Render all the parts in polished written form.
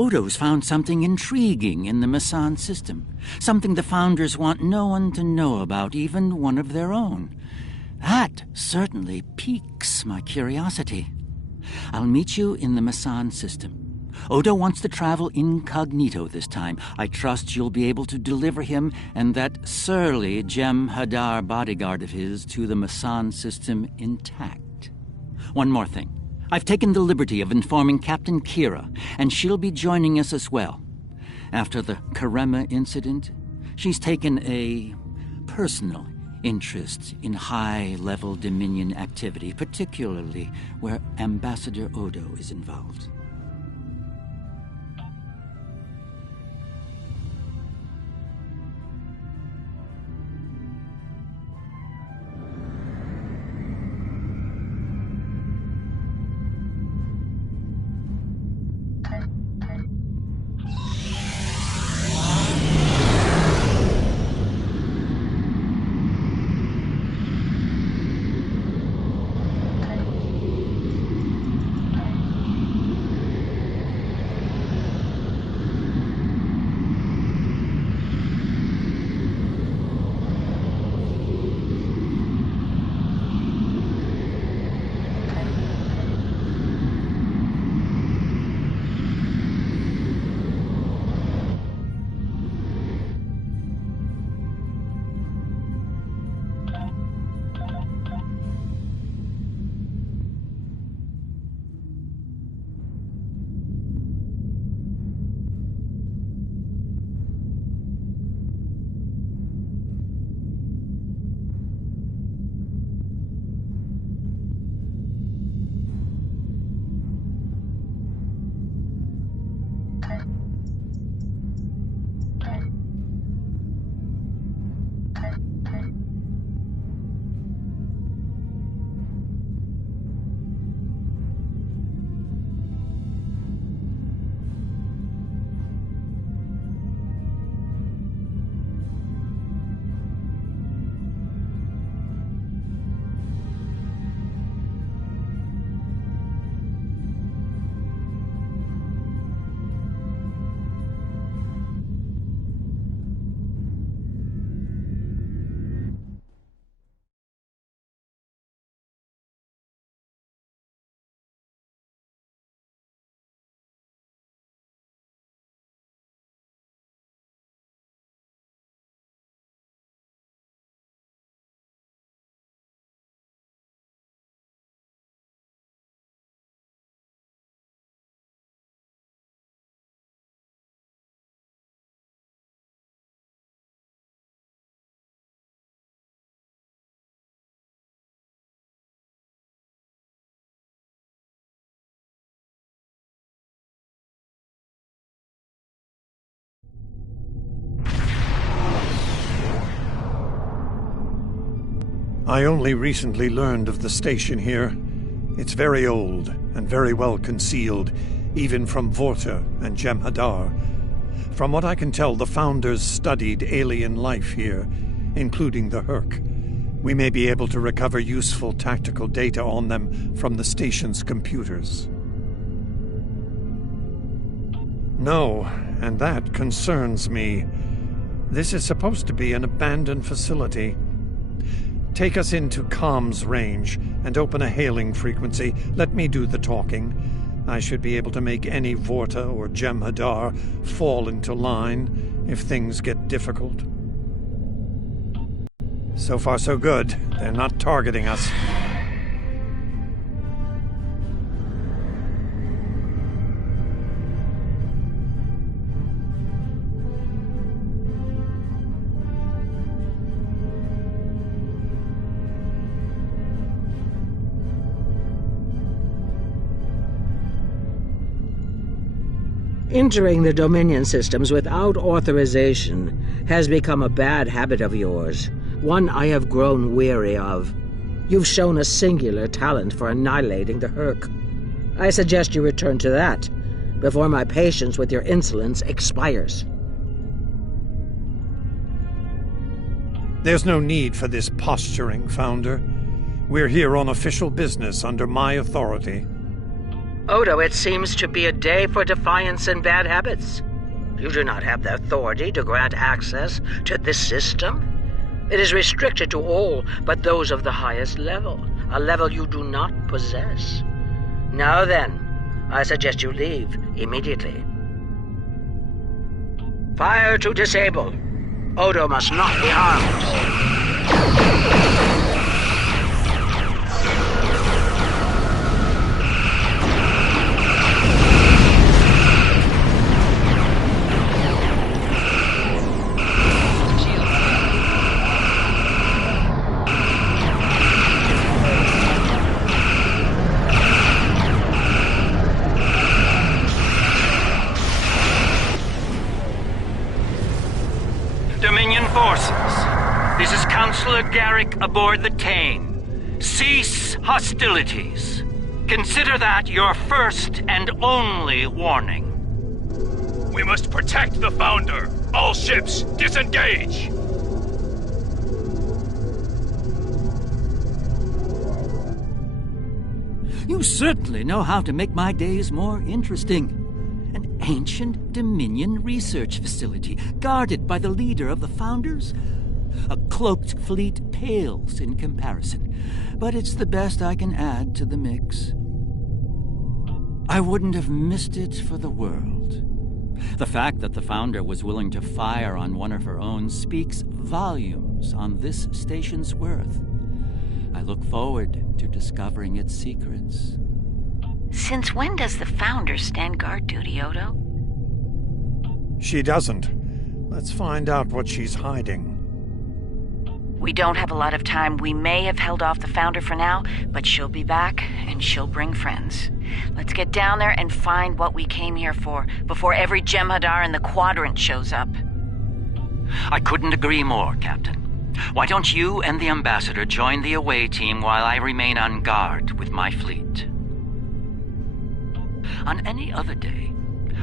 Odo's found something intriguing in the Masan system. Something the Founders want no one to know about, even one of their own. That certainly piques my curiosity. I'll meet you in the Masan system. Odo wants to travel incognito this time. I trust you'll be able to deliver him and that surly Jem'Hadar bodyguard of his to the Masan system intact. One more thing. I've taken the liberty of informing Captain Kira, and she'll be joining us as well. After the Karema incident, she's taken a personal interest in high-level Dominion activity, particularly where Ambassador Odo is involved. I only recently learned of the station here. It's very old and very well concealed, even from Vorta and Jem'Hadar. From what I can tell, the Founders studied alien life here, including the Herc. We may be able to recover useful tactical data on them from the station's computers. No, and that concerns me. This is supposed to be an abandoned facility. Take us into comms range and open a hailing frequency. Let me do the talking. I should be able to make any Vorta or Jem'Hadar fall into line if things get difficult. So far so good. They're not targeting us. Entering the Dominion systems without authorization has become a bad habit of yours, one I have grown weary of. You've shown a singular talent for annihilating the Herc. I suggest you return to that, before my patience with your insolence expires. There's no need for this posturing, Founder. We're here on official business under my authority. Odo, it seems to be a day for defiance and bad habits. You do not have the authority to grant access to this system. It is restricted to all but those of the highest level, a level you do not possess. Now then, I suggest you leave immediately. Fire to disable. Odo must not be harmed. Dominion forces, this is Counselor Garrick aboard the Tane. Cease hostilities. Consider that your first and only warning. We must protect the Founder. All ships, disengage! You certainly know how to make my days more interesting. An ancient Dominion research facility, guarded by the leader of the Founders? A cloaked fleet pales in comparison, but it's the best I can add to the mix. I wouldn't have missed it for the world. The fact that the Founder was willing to fire on one of her own speaks volumes on this station's worth. I look forward to discovering its secrets. Since when does the Founder stand guard duty, Odo? She doesn't. Let's find out what she's hiding. We don't have a lot of time. We may have held off the Founder for now, but she'll be back, and she'll bring friends. Let's get down there and find what we came here for, before every Jem'Hadar in the Quadrant shows up. I couldn't agree more, Captain. Why don't you and the Ambassador join the away team while I remain on guard with my fleet? On any other day,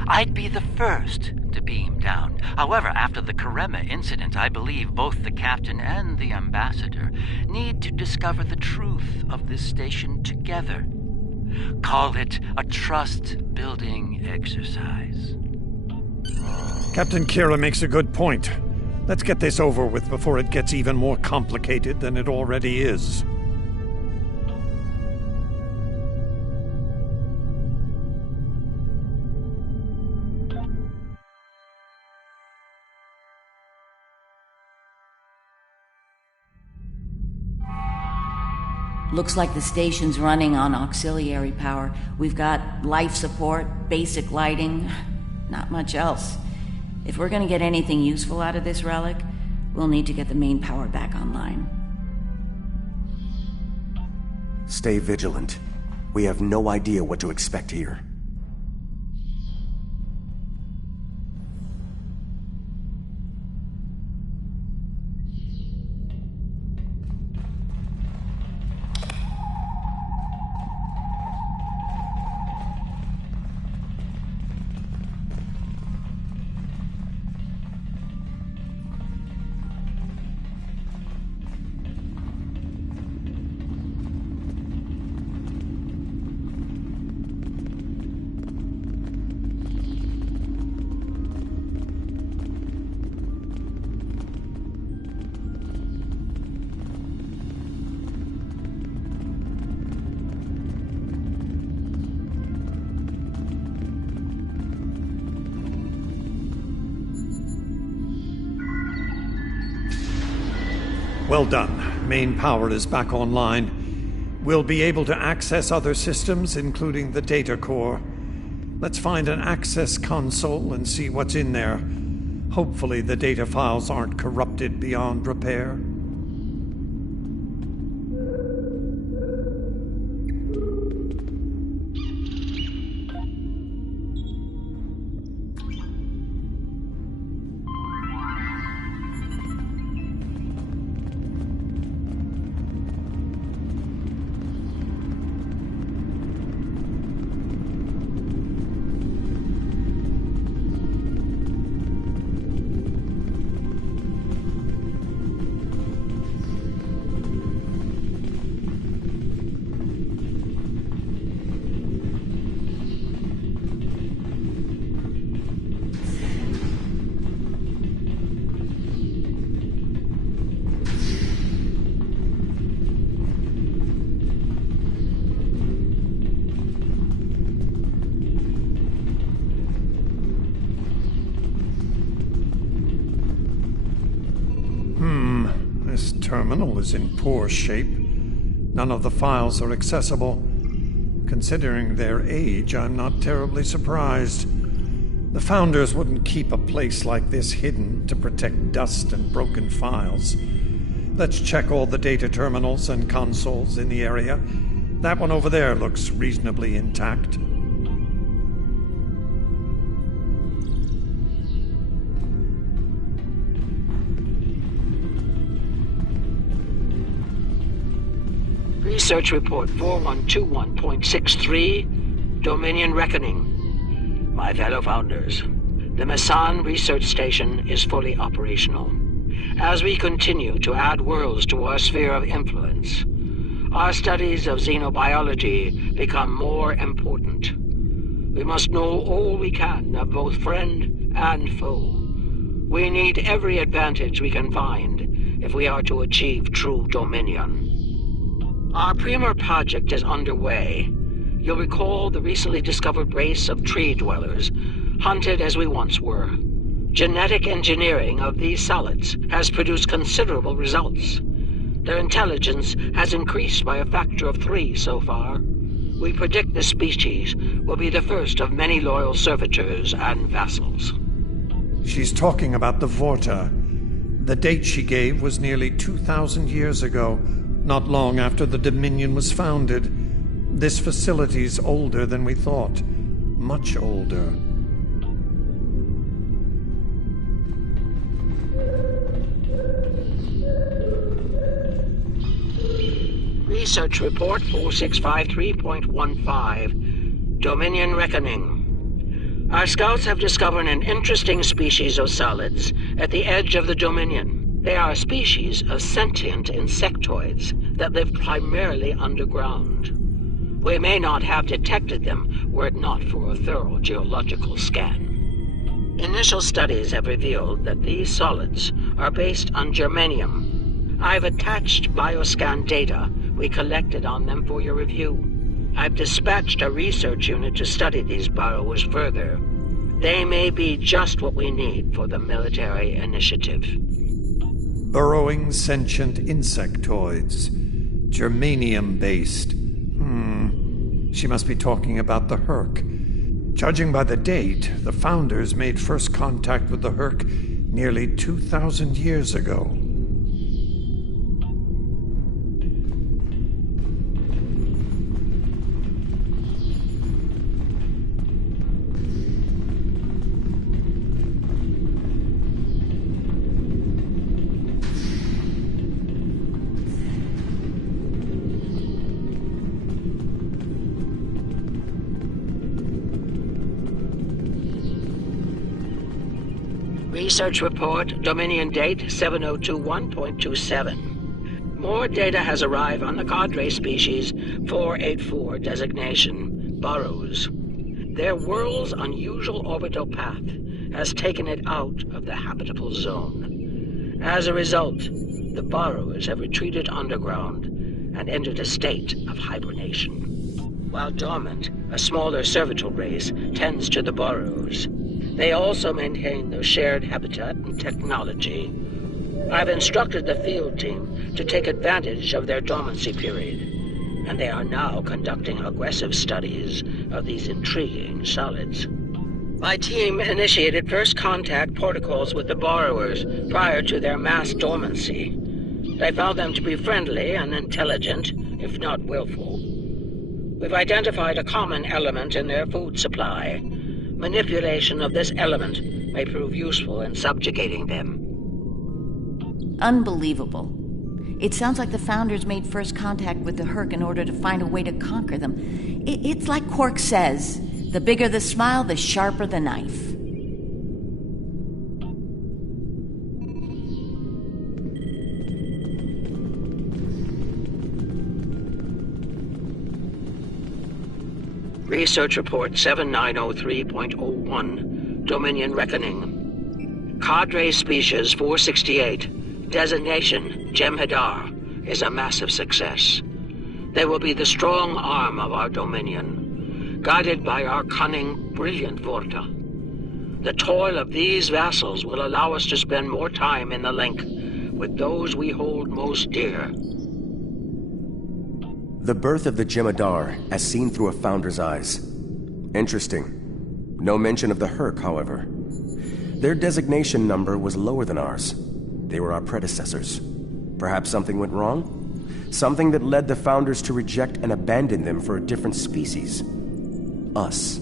I'd be the first to beam down. However, after the Karema incident, I believe both the Captain and the Ambassador need to discover the truth of this station together. Call it a trust-building exercise. Captain Kira makes a good point. Let's get this over with before it gets even more complicated than it already is. Looks like the station's running on auxiliary power. We've got life support, basic lighting, not much else. If we're gonna get anything useful out of this relic, we'll need to get the main power back online. Stay vigilant. We have no idea what to expect here. Well done. Main power is back online. We'll be able to access other systems, including the data core. Let's find an access console and see what's in there. Hopefully the data files aren't corrupted beyond repair. terminal is in poor shape. None of the files are accessible. Considering their age, I'm not terribly surprised. The Founders wouldn't keep a place like this hidden to protect dust and broken files. Let's check all the data terminals and consoles in the area. That one over there looks reasonably intact. Research Report 4121.63, Dominion Reckoning. My fellow Founders, the Mesan Research Station is fully operational. As we continue to add worlds to our sphere of influence, our studies of xenobiology become more important. We must know all we can of both friend and foe. We need every advantage we can find if we are to achieve true dominion. Our Premier project is underway. You'll recall the recently discovered race of tree dwellers, hunted as we once were. Genetic engineering of these solids has produced considerable results. Their intelligence has increased by a factor of 3 so far. We predict this species will be the first of many loyal servitors and vassals. She's talking about the Vorta. The date she gave was nearly 2,000 years ago, not long after the Dominion was founded. This facility's older than we thought. Much older. Research Report 4653.15, Dominion Reckoning. Our scouts have discovered an interesting species of solids at the edge of the Dominion. They are a species of sentient insectoids that live primarily underground. We may not have detected them were it not for a thorough geological scan. Initial studies have revealed that these solids are based on germanium. I've attached bioscan data we collected on them for your review. I've dispatched a research unit to study these burrowers further. They may be just what we need for the military initiative. Burrowing sentient insectoids. Germanium-based. She must be talking about the Herc. Judging by the date, the Founders made first contact with the Herc nearly 2,000 years ago. Research Report, Dominion Date 7021.27. More data has arrived on the cadre species 484 designation, burrows. Their world's unusual orbital path has taken it out of the habitable zone. As a result, the burrows have retreated underground and entered a state of hibernation. While dormant, a smaller servitor race tends to the burrows. They also maintain their shared habitat and technology. I've instructed the field team to take advantage of their dormancy period, and they are now conducting aggressive studies of these intriguing solids. My team initiated first contact protocols with the borrowers prior to their mass dormancy. They found them to be friendly and intelligent, if not willful. We've identified a common element in their food supply. Manipulation of this element may prove useful in subjugating them. Unbelievable. It sounds like the Founders made first contact with the Herc in order to find a way to conquer them. It's like Quark says, the bigger the smile, the sharper the knife. Research Report 7903.01, Dominion Reckoning. Cadre Species 468, designation Jem'Hadar, is a massive success. They will be the strong arm of our Dominion, guided by our cunning, brilliant Vorta. The toil of these vassals will allow us to spend more time in the link, with those we hold most dear. The birth of the Jemadar, as seen through a Founder's eyes. Interesting. No mention of the Herc, however. Their designation number was lower than ours. They were our predecessors. Perhaps something went wrong? Something that led the Founders to reject and abandon them for a different species. Us.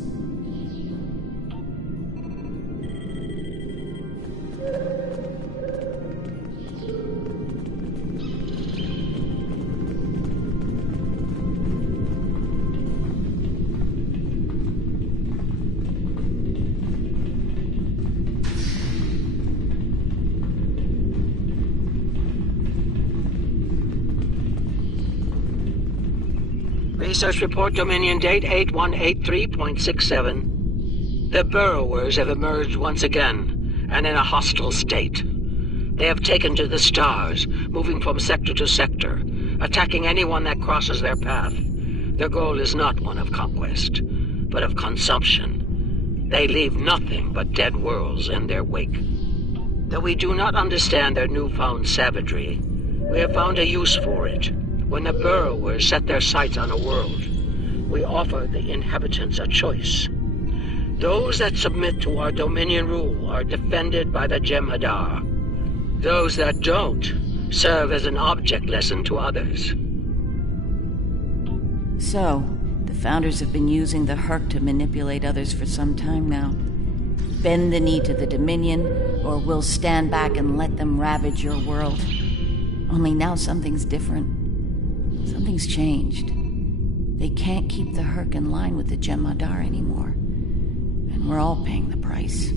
Research report Dominion date 8183.67. The burrowers have emerged once again, and in a hostile state. They have taken to the stars, moving from sector to sector, attacking anyone that crosses their path. Their goal is not one of conquest, but of consumption. They leave nothing but dead worlds in their wake. Though we do not understand their newfound savagery, we have found a use for it. When the burrowers set their sights on a world, we offer the inhabitants a choice. Those that submit to our Dominion rule are defended by the Jemadar. Those that don't serve as an object lesson to others. So, the Founders have been using the Herc to manipulate others for some time now. Bend the knee to the Dominion, or we'll stand back and let them ravage your world. Only now something's different. Something's changed. They can't keep the Herc in line with the Jemadar anymore. And we're all paying the price.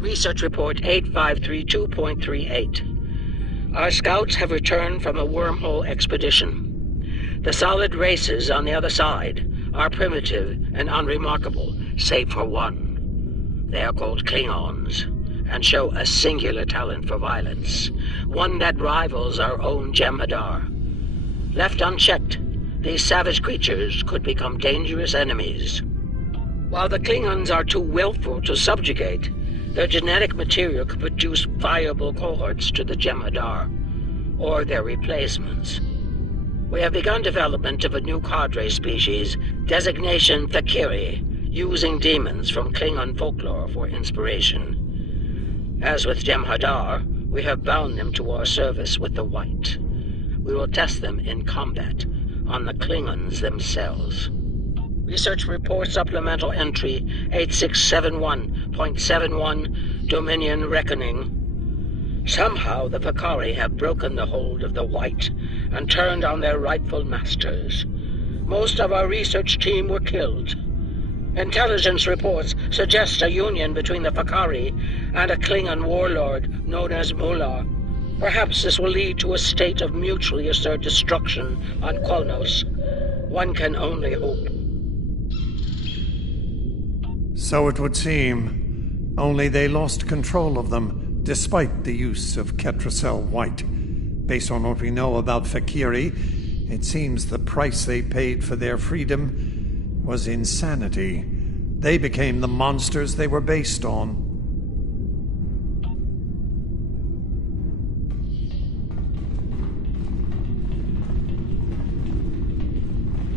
Research report 8532.38. Our scouts have returned from a wormhole expedition. The solid races on the other side are primitive and unremarkable, save for one. They are called Klingons, and show a singular talent for violence, one that rivals our own Jemadar. Left unchecked, these savage creatures could become dangerous enemies. While the Klingons are too willful to subjugate, their genetic material could produce viable cohorts to the Jemadar, or their replacements. We have begun development of a new cadre species, designation Fakiri, using demons from Klingon folklore for inspiration. As with Jem'Hadar, we have bound them to our service with the White. We will test them in combat on the Klingons themselves. Research report supplemental entry 8671.71, Dominion Reckoning. Somehow the Fakari have broken the hold of the White and turned on their rightful masters. Most of our research team were killed. Intelligence reports suggest a union between the Fakari and a Klingon warlord known as Mullah. Perhaps this will lead to a state of mutually assured destruction on Kolnos. One can only hope. So it would seem. Only they lost control of them, despite the use of Ketracel White. Based on what we know about Fakiri, it seems the price they paid for their freedom was insanity. They became the monsters they were based on.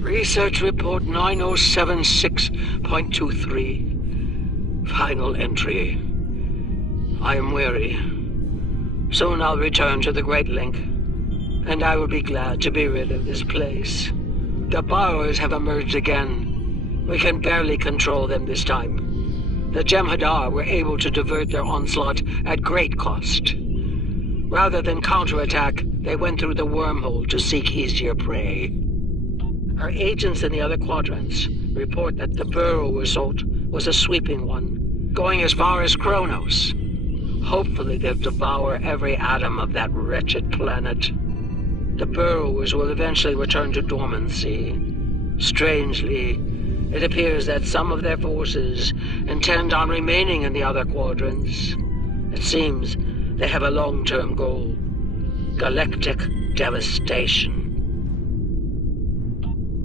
Research report 9076.23. Final entry. I am weary. Soon I'll return to the Great Link, and I will be glad to be rid of this place. The borrowers have emerged again. We can barely control them this time. The Jem'Hadar were able to divert their onslaught at great cost. Rather than counterattack, they went through the wormhole to seek easier prey. Our agents in the other quadrants report that the burrow assault was a sweeping one, going as far as Kronos. Hopefully they'll devour every atom of that wretched planet. The burrowers will eventually return to dormancy. Strangely, it appears that some of their forces intend on remaining in the other quadrants. It seems they have a long-term goal: galactic devastation.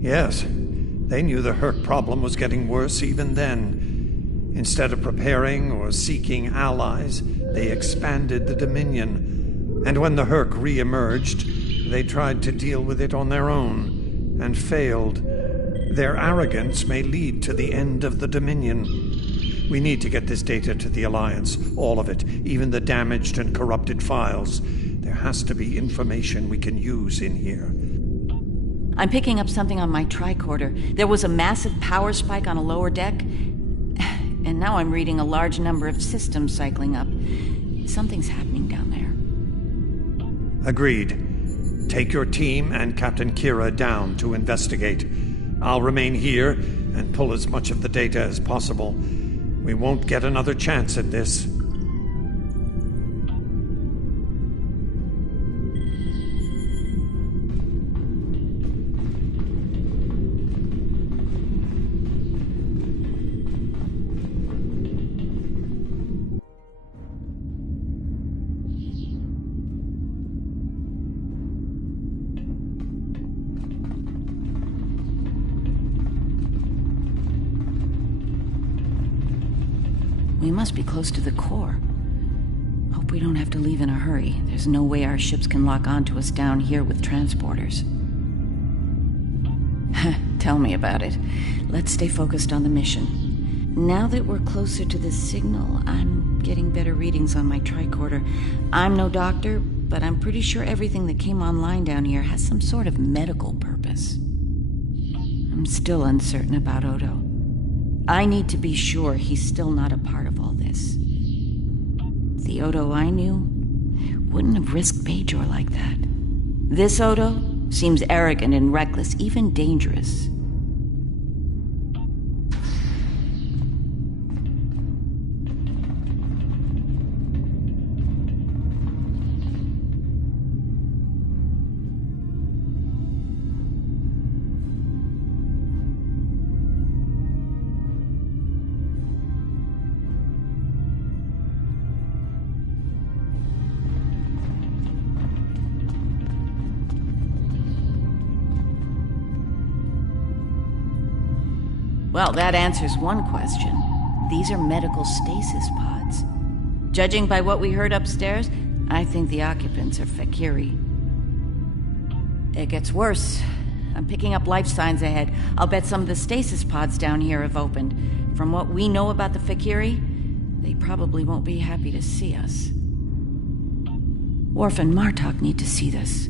Yes, they knew the Herc problem was getting worse even then. Instead of preparing or seeking allies, they expanded the Dominion. And when the Herc re-emerged, they tried to deal with it on their own, and failed. Their arrogance may lead to the end of the Dominion. We need to get this data to the Alliance, all of it, even the damaged and corrupted files. There has to be information we can use in here. I'm picking up something on my tricorder. There was a massive power spike on a lower deck, and now I'm reading a large number of systems cycling up. Something's happening down there. Agreed. Take your team and Captain Kira down to investigate. I'll remain here and pull as much of the data as possible. We won't get another chance at this. We must be close to the core. Hope we don't have to leave in a hurry. There's no way our ships can lock onto us down here with transporters. Tell me about it. Let's stay focused on the mission. Now that we're closer to the signal, I'm getting better readings on my tricorder. I'm no doctor, but I'm pretty sure everything that came online down here has some sort of medical purpose. I'm still uncertain about Odo. I need to be sure he's still not a part of all this. The Odo I knew wouldn't have risked Bajor like that. This Odo seems arrogant and reckless, even dangerous. Well, that answers one question. These are medical stasis pods. Judging by what we heard upstairs, I think the occupants are Fakiri. It gets worse. I'm picking up life signs ahead. I'll bet some of the stasis pods down here have opened. From what we know about the Fakiri, they probably won't be happy to see us. Worf and Martok need to see this.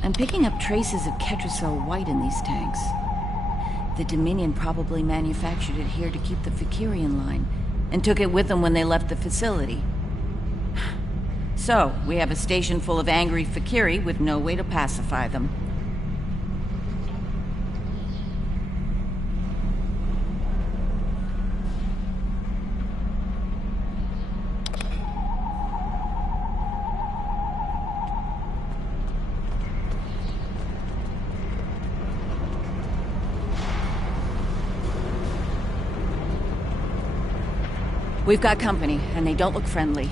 I'm picking up traces of Ketracel white in these tanks. The Dominion probably manufactured it here to keep the Fakiri in line, and took it with them when they left the facility. So, we have a station full of angry Fakiri with no way to pacify them. We've got company, and they don't look friendly.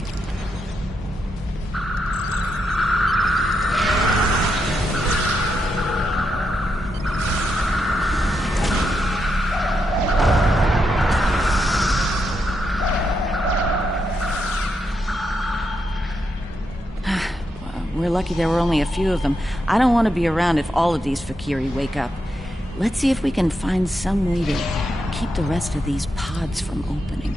We're lucky there were only a few of them. I don't want to be around if all of these Fakiri wake up. Let's see if we can find some way to keep the rest of these pods pods from opening.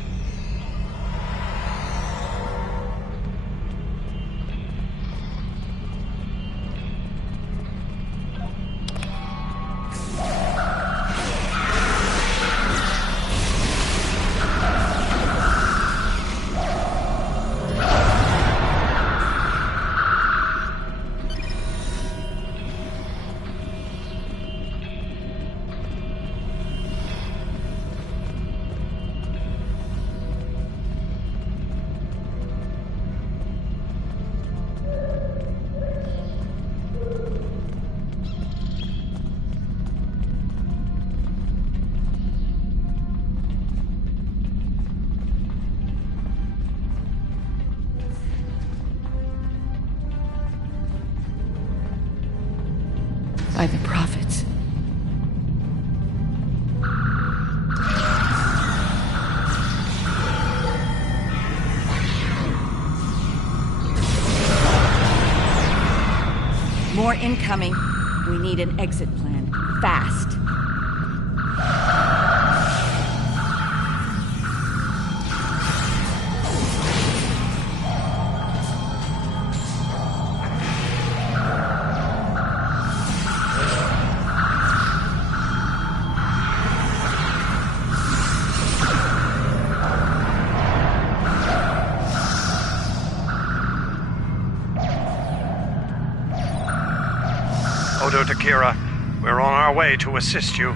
By the prophets. More incoming. We need an exit plan. Fast. Odo to Kira, we're on our way to assist you.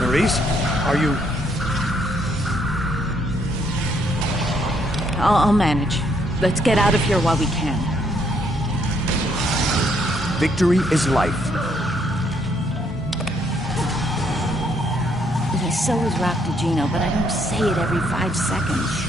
Maurice, are you... I'll manage. Let's get out of here while we can. Victory is life. So is Raptogino, but I don't say it every 5 seconds.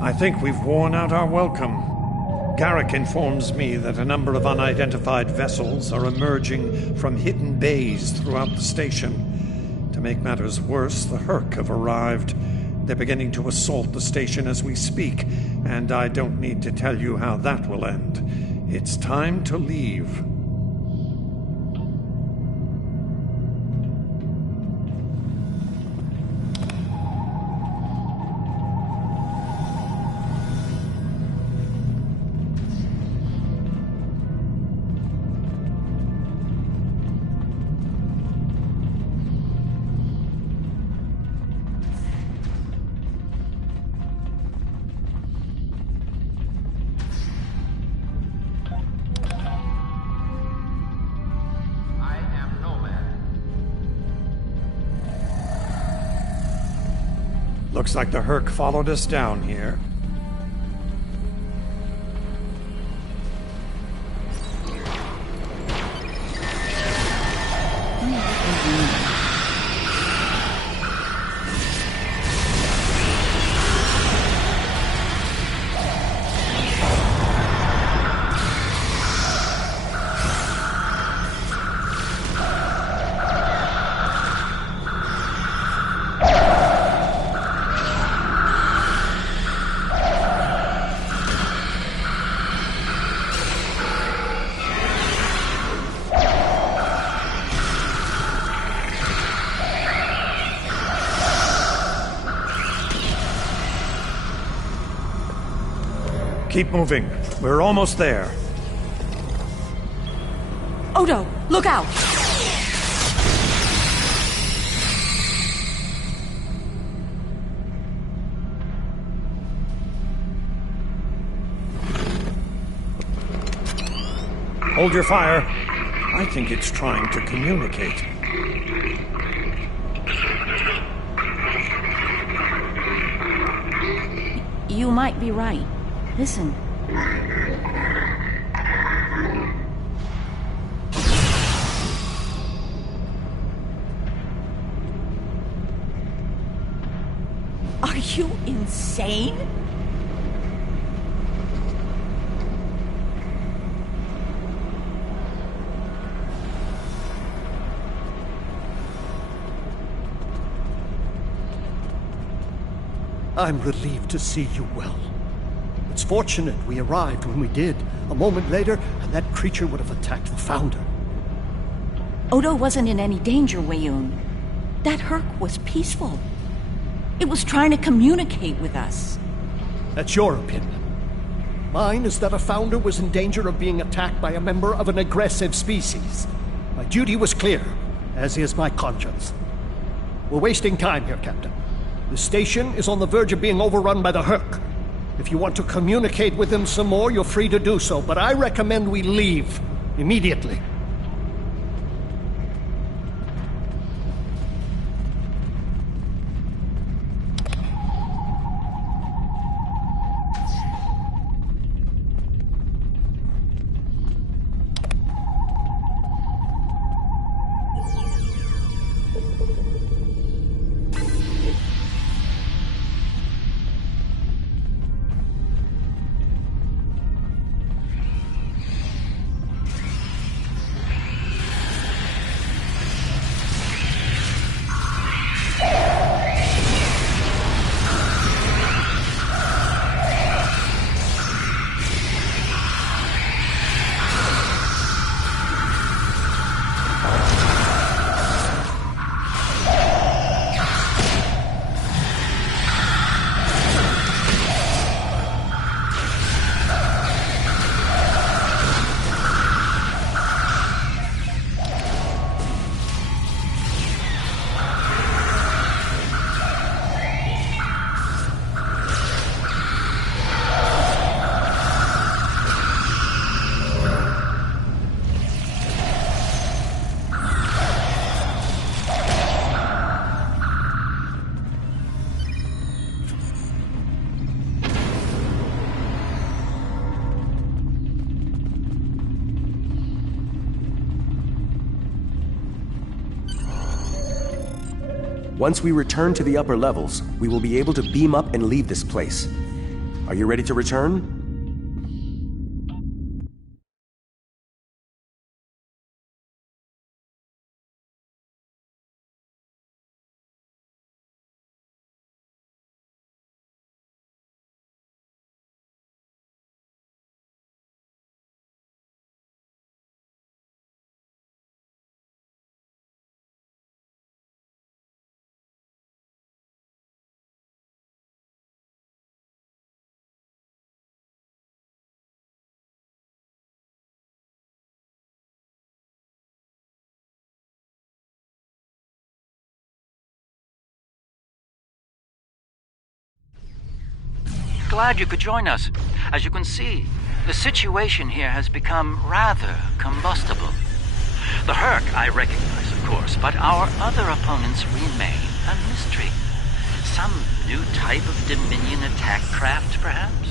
I think we've worn out our welcome. Garrick informs me that a number of unidentified vessels are emerging from hidden bays throughout the station. To make matters worse, the Herc have arrived. They're beginning to assault the station as we speak, and I don't need to tell you how that will end. It's time to leave. Looks like the Herc followed us down here. Keep moving. We're almost there. Odo, look out! Hold your fire. I think it's trying to communicate. You might be right. Listen. Are you insane? I'm relieved to see you well. It's fortunate we arrived when we did. A moment later, and that creature would have attacked the Founder. Odo wasn't in any danger, Wayun. That Herc was peaceful. It was trying to communicate with us. That's your opinion. Mine is that a Founder was in danger of being attacked by a member of an aggressive species. My duty was clear, as is my conscience. We're wasting time here, Captain. The station is on the verge of being overrun by the Herc. If you want to communicate with them some more, you're free to do so, but I recommend we leave immediately. Once we return to the upper levels, we will be able to beam up and leave this place. Are you ready to return? Glad you could join us. As you can see, the situation here has become rather combustible. The Herc I recognize, of course, but our other opponents remain a mystery. Some new type of Dominion attack craft, perhaps?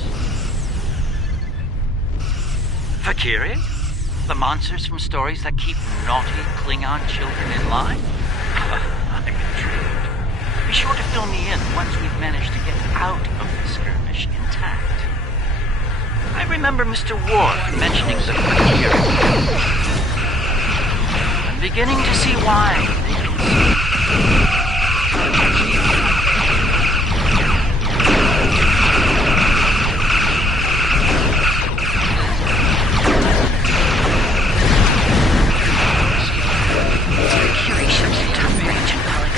Valkyrie? The monsters from stories that keep naughty Klingon children in line? I'm intrigued. Be sure to fill me in once we've managed to get out of the skirmish intact. I remember Mr. Ward mentioning the Valkyrie. I'm beginning to see why. Valkyrie shows the top region, Alex.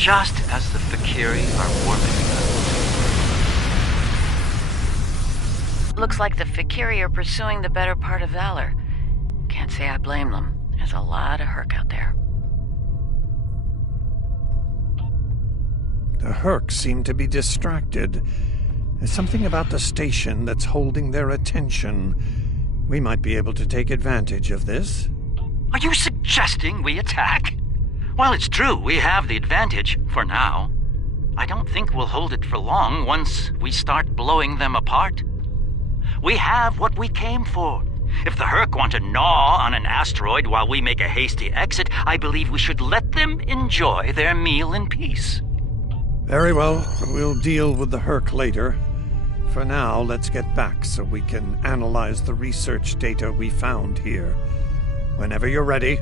just as the Fakiri are warping them. Looks like the Fakiri are pursuing the better part of Valor. Can't say I blame them. There's a lot of Herc out there. The Herc seem to be distracted. There's something about the station that's holding their attention. We might be able to take advantage of this. Are you suggesting we attack? While it's true we have the advantage, for now, I don't think we'll hold it for long once we start blowing them apart. We have what we came for. If the Herc want to gnaw on an asteroid while we make a hasty exit, I believe we should let them enjoy their meal in peace. Very well, we'll deal with the Herc later. For now, let's get back so we can analyze the research data we found here. Whenever you're ready.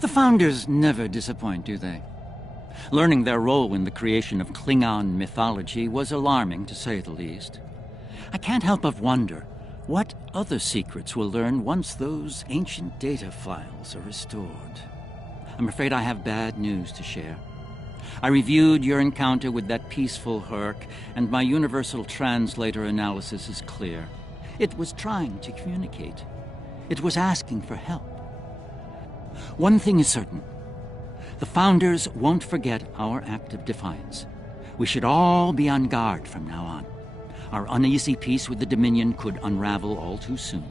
The Founders never disappoint, do they? Learning their role in the creation of Klingon mythology was alarming, to say the least. I can't help but wonder what other secrets we'll learn once those ancient data files are restored. I'm afraid I have bad news to share. I reviewed your encounter with that peaceful Herc, and my universal translator analysis is clear. It was trying to communicate. It was asking for help. One thing is certain. The Founders won't forget our act of defiance. We should all be on guard from now on. Our uneasy peace with the Dominion could unravel all too soon.